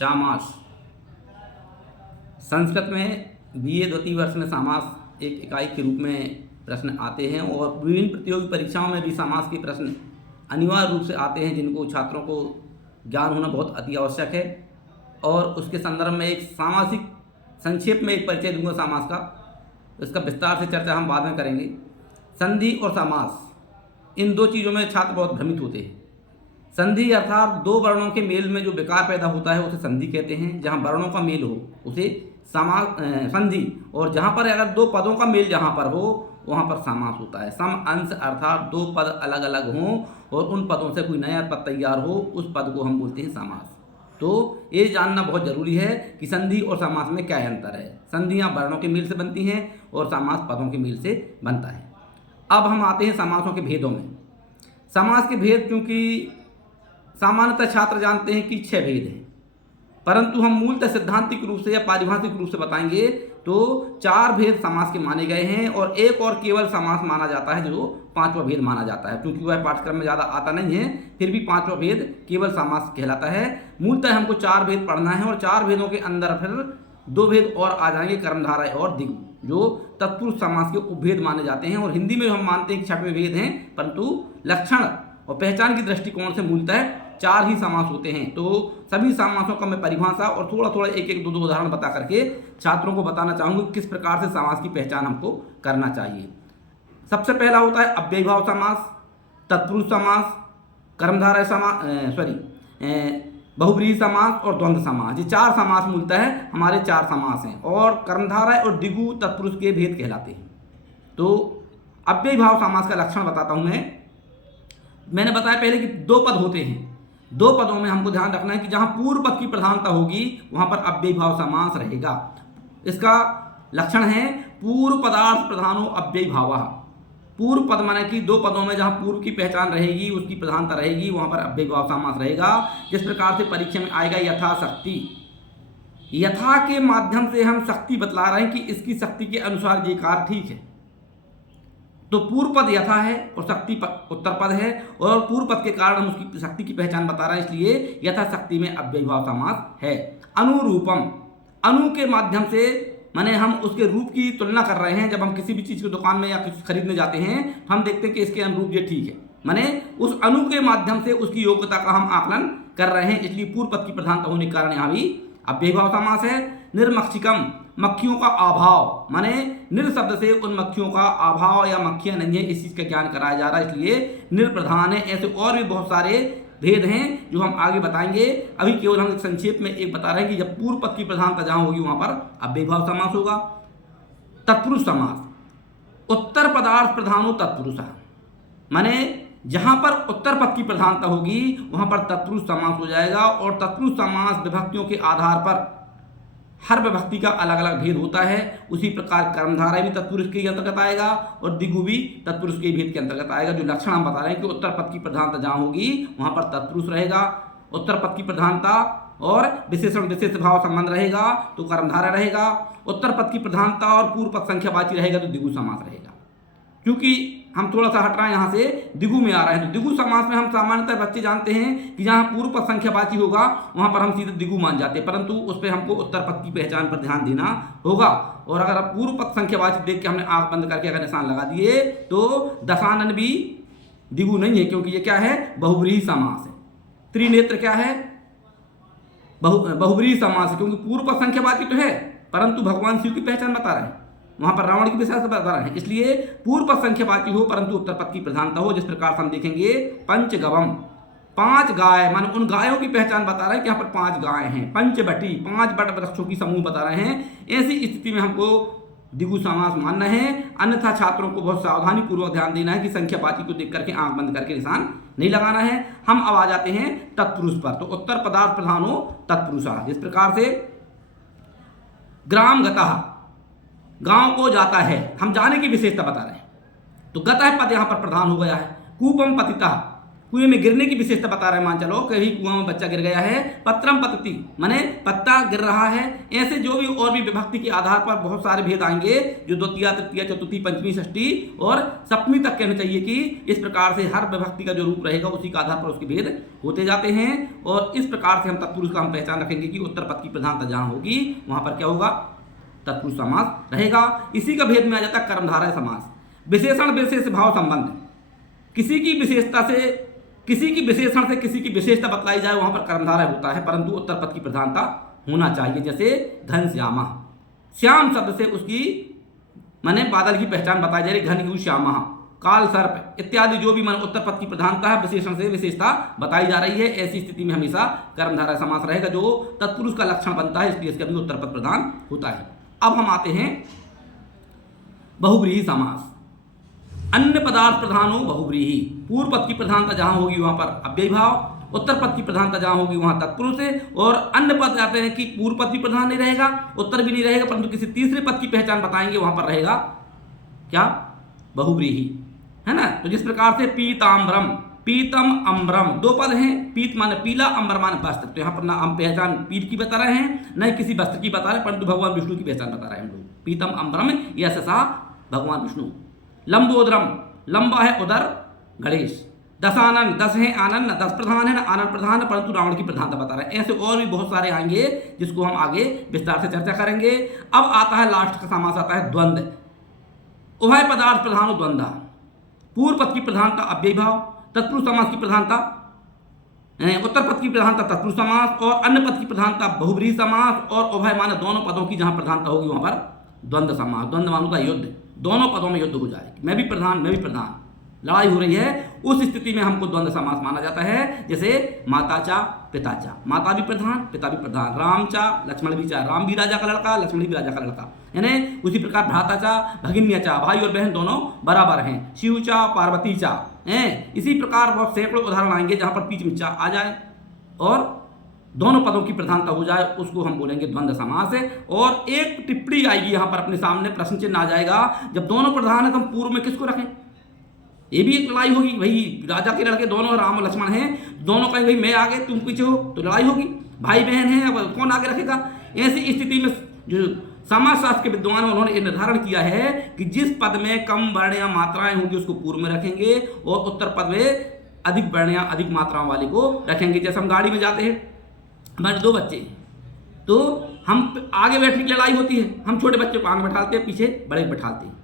समास। संस्कृत में बीए द्वितीय वर्ष में समास एक इकाई के रूप में प्रश्न आते हैं और विभिन्न प्रतियोगी परीक्षाओं में भी समास के प्रश्न अनिवार्य रूप से आते हैं, जिनको छात्रों को ज्ञान होना बहुत अति आवश्यक है। और उसके संदर्भ में एक सामासिक संक्षेप में एक परिचय दूंगा समास का, इसका विस्तार से चर्चा हम बाद में करेंगे। संधि और समास, इन दो चीज़ों में छात्र बहुत भ्रमित होते हैं। संधि अर्थात दो वर्णों के मेल में जो विकार पैदा होता है उसे संधि कहते हैं। जहाँ वर्णों का मेल हो उसे संधि, और जहाँ पर अगर दो पदों का मेल जहाँ पर हो वहाँ पर समास होता है। सम अंश अर्थात दो पद अलग अलग हों और उन पदों से कोई नया पद तैयार हो, उस पद को हम बोलते हैं समास। तो ये जानना बहुत जरूरी है कि संधि और समास में क्या अंतर है। संधियाँ वर्णों के मेल से बनती हैं और समास पदों के मेल से बनता है। अब हम आते हैं समासों के भेदों में। समास के भेद, क्योंकि सामान्यतः छात्र जानते हैं कि 6 भेद हैं, परंतु हम मूलतः सिद्धांतिक रूप से या पारिभाषिक रूप से बताएंगे तो 4 भेद समास के माने गए हैं और एक और केवल समास माना जाता है जो 5वां भेद माना जाता है। क्योंकि वह पाठ्यक्रम में ज़्यादा आता नहीं है, फिर भी 5वां भेद केवल समास कहलाता है। मूलतः हमको 4 भेद पढ़ना है और 4 भेदों के अंदर फिर 2 भेद और आ जाएंगे, कर्मधारय और दिगु, जो तत्पुरुष समास के उपभेद माने जाते हैं। और हिंदी में हम मानते हैं कि 6वें भेद हैं, परंतु लक्षण और पहचान की दृष्टिकोण से मूलतः 4 ही समास होते हैं। तो सभी समासों का मैं परिभाषा और थोड़ा थोड़ा एक एक दो उदाहरण बता करके छात्रों को बताना चाहूँगा किस प्रकार से समास की पहचान हमको करना चाहिए। सबसे पहला होता है अव्ययीभाव समास, तत्पुरुष समास, कर्मधारय समास, बहुव्रीहि समास और द्वंद्व समास। ये 4 समास मूलतः है, हमारे 4 समास हैं और कर्मधारय और दिगु तत्पुरुष के भेद कहलाते हैं। तो अव्ययीभाव समास का लक्षण बताता हूँ मैंने बताया पहले कि 2 पद होते हैं। 2 पदों में हमको ध्यान रखना है कि जहाँ पूर्व पद की प्रधानता होगी वहाँ पर अव्ययीभाव समास रहेगा। इसका लक्षण है पूर्व पदार्थ प्रधानो अव्ययीभावः। पूर्व पद माने कि 2 पदों में जहाँ पूर्व की पहचान रहेगी, उसकी प्रधानता रहेगी, वहाँ पर अव्ययीभाव समास रहेगा। जिस प्रकार से परीक्षा में आएगा यथाशक्ति, यथा के माध्यम से हम शक्ति बतला रहे हैं कि इसकी शक्ति के अनुसार ये कार्य ठीक है। तो पूर्व पद यथा है और शक्ति उत्तर पद है और पूर्व पद के कारण हम उसकी शक्ति की पहचान बता रहे हैं, इसलिए यथा शक्ति में अव्ययीभाव समास है। अनुरूपम, अनु के माध्यम से माने हम उसके रूप की तुलना कर रहे हैं। जब हम किसी भी चीज़ की दुकान में या कुछ खरीदने जाते हैं तो हम देखते हैं कि इसके अनुरूप ये ठीक है, माने उस अनु के माध्यम से उसकी योग्यता का हम आकलन कर रहे हैं, इसलिए पूर्व पद की प्रधानता होने के कारण यहाँ भी अव्ययीभाव समास है। निर्मक्षिकम, मक्खियों का अभाव, माने निर शब्द से उन मक्खियों का अभाव या मक्खियां नहीं है इस चीज का ज्ञान कराया जा रहा है, इसलिए निर्प्रधान है। ऐसे और भी बहुत सारे भेद हैं जो हम आगे बताएंगे। अभी केवल हम संक्षेप में एक बता रहे हैं कि जब पूर्व पद की प्रधानता जहां होगी वहां पर अव्ययीभाव समास होगा। तत्पुरुष समास, उत्तर पदार्थ प्रधानो तत्पुरुष, माने जहां पर उत्तर पद की प्रधानता होगी वहां पर तत्पुरुष समास हो जाएगा। और तत्पुरुष समास विभक्तियों के आधार पर हर विभक्ति का अलग अलग भेद होता है। उसी प्रकार कर्मधारय भी तत्पुरुष के अंतर्गत आएगा और दिगु भी तत्पुरुष के भेद के अंतर्गत आएगा। जो लक्षण हम बता रहे हैं कि उत्तर पद की प्रधानता जहां होगी वहां पर तत्पुरुष रहेगा, उत्तर पद की प्रधानता और विशेषण विशेष भाव संबंध रहेगा तो कर्मधारय रहेगा, उत्तर पद की प्रधानता और पूर्व पद संख्यावाची रहेगा तो दिगु समास रहेगा। क्योंकि हम थोड़ा सा हट रहे हैं यहाँ से, दिगु में आ रहे हैं तो दिगु समास में हम सामान्यतः बच्चे जानते हैं कि जहाँ पूर्व पद संख्यावाची होगा वहाँ पर हम सीधे दिगु मान जाते हैं, परंतु उस पर हमको उत्तर पद की पहचान पर ध्यान देना होगा। और अगर पूर्व पद संख्यावाची देख के हमने आंख बंद करके अगर निशान लगा दिए तो दशानन भी दिगु नहीं है, क्योंकि ये क्या है, बहुव्रीहि समास है। त्रिनेत्र क्या है, बहुव्रीहि समास है, क्योंकि पूर्व पद संख्यावाची तो है परंतु भगवान शिव की पहचान बता रहे हैं, वहां पर रावण की विशेषता बता रहे हैं, इसलिए पूर्व पद संख्यावाची हो परंतु उत्तर पद की प्रधानता हो। जिस प्रकार से हम देखेंगे पंचगवम, 5 गाय, माने उन गायों की पहचान बता रहे हैं कि यहाँ पर 5 गाय हैं। पंचबटी, 5 बट वृक्षों की समूह बता रहे हैं। ऐसी स्थिति में हमको दिगु समास मानना है, अन्यथा छात्रों को बहुत सावधानी पूर्वक ध्यान देना है कि संख्यावाची को देख करके आंख बंद करके निशान नहीं लगाना है। हम अब आ जाते हैं तत्पुरुष पर। तो उत्तर पदार्थ प्रधानो तत्पुरुषः, जिस प्रकार से ग्राम गतः, गांव को जाता है, हम जाने की विशेषता बता रहे हैं तो गतः पद यहाँ पर प्रधान हो गया है। कूपम पतितः, कुएं में गिरने की विशेषता बता रहे हैं। मान चलो कहीं कुआं में बच्चा गिर गया है, पत्रम पतति माने पत्ता गिर रहा है। ऐसे जो भी और भी विभक्ति के आधार पर बहुत सारे भेद आएंगे जो द्वितीय, तृतीय, चतुर्थी, पंचमी, षष्ठी और सप्तमी तक कहना चाहिए कि इस प्रकार से हर विभक्ति का जो रूप रहेगा उसी के आधार पर उसके भेद होते जाते हैं। और इस प्रकार से हम तत्पुरुष का हम पहचान रखेंगे कि उत्तर पद की प्रधानता जहाँ होगी वहाँ पर क्या होगा, तत्पुरुष समास रहेगा। इसी का भेद में आ जाता है कर्मधारय समास। विशेषण विशेष भाव संबंध, किसी की विशेषता से किसी की विशेषण से किसी की विशेषता बतलाई जाए वहां पर कर्मधारय होता है, परंतु उत्तर पद की प्रधानता होना चाहिए। जैसे घन श्यामा, श्याम शब्द से उसकी माने बादल की पहचान बताई जा रही, घन श्यामा, काल सर्प इत्यादि जो भी माने उत्तर पद की प्रधानता है, विशेषण से विशेषता बताई जा रही है। ऐसी स्थिति में हमेशा कर्मधारय समास रहेगा जो तत्पुरुष का लक्षण बनता है, इसलिए इसका भी उत्तर पद प्रधान होता है। अब हम आते हैं बहुव्रीहि समास। अन्य पदार्थ प्रधान हो बहुव्रीहि, पूर्व पद की प्रधानता जहां होगी वहां पर अव्ययी भाव, उत्तर पद की प्रधानता जहां होगी वहां तत्पुरुष है। और अन्य पद आते हैं कि पूर्व पद भी प्रधान नहीं रहेगा, उत्तर भी नहीं रहेगा, परंतु किसी तीसरे पद की पहचान बताएंगे वहां पर रहेगा क्या, बहुव्रीहि, है ना। तो जिस प्रकार से पीताम्बरम, पीतम अम्बरम, दो पद हैं, पीत माने पीला, अम्बर माने वस्त्र। तो यहाँ पर ना हम पहचान पीत की बता रहे हैं न किसी वस्त्र की बता रहे हैं, परंतु भगवान विष्णु की पहचान बता रहे हैं हम लोग। पीतम अम्बरम यह सा भगवान विष्णु। लंबोदरम, लंबा है उदर गणेश। दशानन, 10 है आनंद, 10 प्रधान है ना, आनंद प्रधान, परंतु रावण की प्रधानता बता रहे हैं। ऐसे और भी बहुत सारे आएंगे जिसको हम आगे विस्तार से चर्चा करेंगे। अब आता है लास्ट का समास, आता है द्वंद्व। उभय पदार्थ प्रधान द्वंद्व, पूर्व पद की प्रधानता अव्ययी भाव, तत्पुरुष समास की प्रधानता, उत्तर पद की प्रधानता तत्पुरुष समास और अन्य पद की प्रधानता बहुव्रीहि समास। और उभय माने दोनों पदों की जहां प्रधानता होगी वहां पर द्वंद्व समास। द्वंद्व मानो का युद्ध, दोनों पदों में युद्ध हो जाएगी, मैं भी प्रधान मैं भी प्रधान, लड़ाई हो रही है, उस स्थिति में हमको द्वंद्व समास माना जाता है। जैसे माता चा पिता चा, माता भी प्रधान पिता भी प्रधान, राम चा लक्ष्मण भी चा, राम भी राजा का लड़का लक्ष्मण भी राजा का लड़का, यानी उसी प्रकार भ्राता चा भगिन्या चा, भाई और बहन दोनों बराबर हैं, शिव चा पार्वती चा हैं। इसी प्रकार बहुत सैकड़ों उदाहरण आएंगे जहां पर बीच में चा आ जाए और दोनों पदों की प्रधानता हो जाए, उसको हम बोलेंगे द्वंद्व समास है। और एक टिप्पणी आएगी यहाँ पर अपने सामने, प्रश्न चिन्ह आ जाएगा, जब दोनों प्रधान है तो हम पूर्व में किसको रखें, ये भी एक लड़ाई होगी। वही राजा के लड़के दोनों राम और लक्ष्मण हैं, दोनों कहेंगे भाई मैं आगे तुम पीछे हो, तो लड़ाई होगी, भाई बहन है, अब कौन आगे रखेगा। ऐसी स्थिति में जो समाजशास्त्र के विद्वान उन्होंने ये निर्धारण किया है कि जिस पद में कम वर्ण या मात्राएं होंगी उसको पूर्व में रखेंगे और उत्तर पद में अधिक वर्ण या अधिक मात्राओं वाले को रखेंगे। जैसे हम गाड़ी में जाते हैं, हमारे 2 बच्चे, तो हम आगे बैठने की लड़ाई होती है, हम छोटे बच्चे को आगे बैठाते हैं, पीछे बड़े को बैठाते हैं।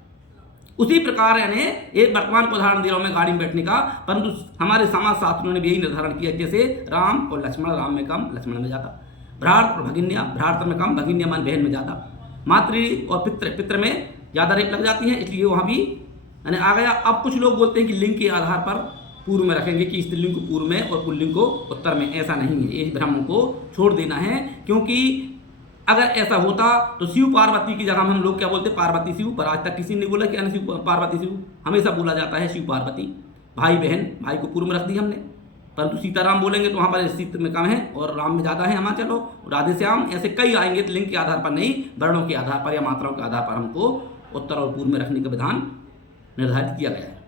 उसी प्रकार यानी एक वर्तमान को उदाहरण दे रहा हूं मैं गाड़ी में बैठने का, परंतु हमारे समाज शास्त्रियों ने भी यही निर्धारण किया, जैसे राम और लक्ष्मण, राम में कम लक्ष्मण में ज़्यादा, भ्रात और भगिन्या, भ्रात में कम भगिन्या मान बहन में ज़्यादा, मातृ और पितृ, पितृ में ज़्यादा रेप लग जाती है, इसलिए वहाँ भी यानी आ गया। अब कुछ लोग बोलते हैं कि लिंग के आधार पर पूर्व में रखेंगे, कि स्त्रीलिंग को पूर्व में और पुल्लिंग को उत्तर में, ऐसा नहीं है, इस भ्रम को छोड़ देना है। क्योंकि अगर ऐसा होता तो शिव पार्वती की जगह में हम लोग क्या बोलते, पार्वती शिव, पर आज तक किसी ने बोला कि अन्य शिव पार्वती शिव, हमेशा बोला जाता है शिव पार्वती। भाई बहन, भाई को पूर्व में रख दी हमने, परंतु सीताराम बोलेंगे तो वहाँ पर सीता में कम है और राम में ज़्यादा है, हमारा चलो राधे श्याम, ऐसे कई आएंगे। तो लिंग के आधार पर नहीं, वर्णों के आधार पर या मात्राओं के आधार पर हमको उत्तर और पूर्व में रखने का विधान निर्धारित किया गया है।